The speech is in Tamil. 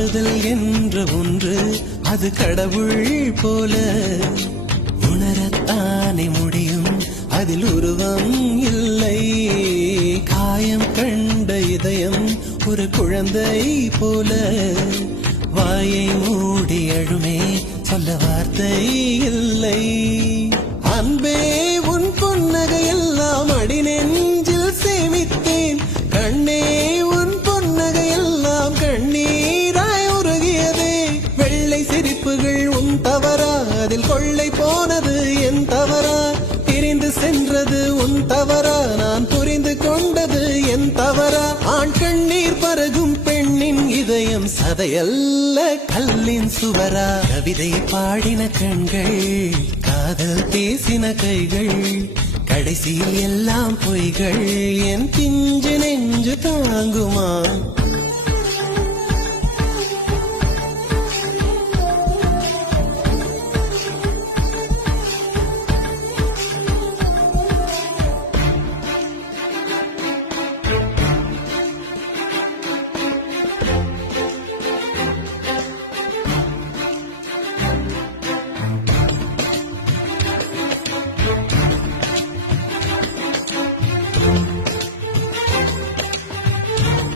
காதல் என்ற ஒன்று அது கடவுள் போல உணரத்தானே முடியும், அதில் உருவம் இல்லை. காயம் கண்ட இதயம் ஒரு குழந்தை போல வாயை மூடி அழுமே, சொல்ல வார்த்தை இல்லை. அன்பே உன் புன்னகையெல்லாம் அடி நெஞ்சில் சேமித்தேன், கண்ணே உன் புன்னகையெல்லாம் கண்ணீராய் உருகியதே. வெள்ளை சிரிப்புகள் உன் தவறா, அதில் கொள்ளை போனது என் தவறா? பிரிந்து சென்றது உன் தவறா, நான் புரிந்து கொண்டது என் தவறா? ஆண் கண்ணீர் பருகும் பெண்ணின் இதயம் சதையல்ல கல்லின் சுவரா? கவிதை பாடின கண்கள், காதல் பேசின கைகள், கடைசியில் எல்லாம் பொய்கள். என் பிஞ்சு நெஞ்சு தாங்குமா?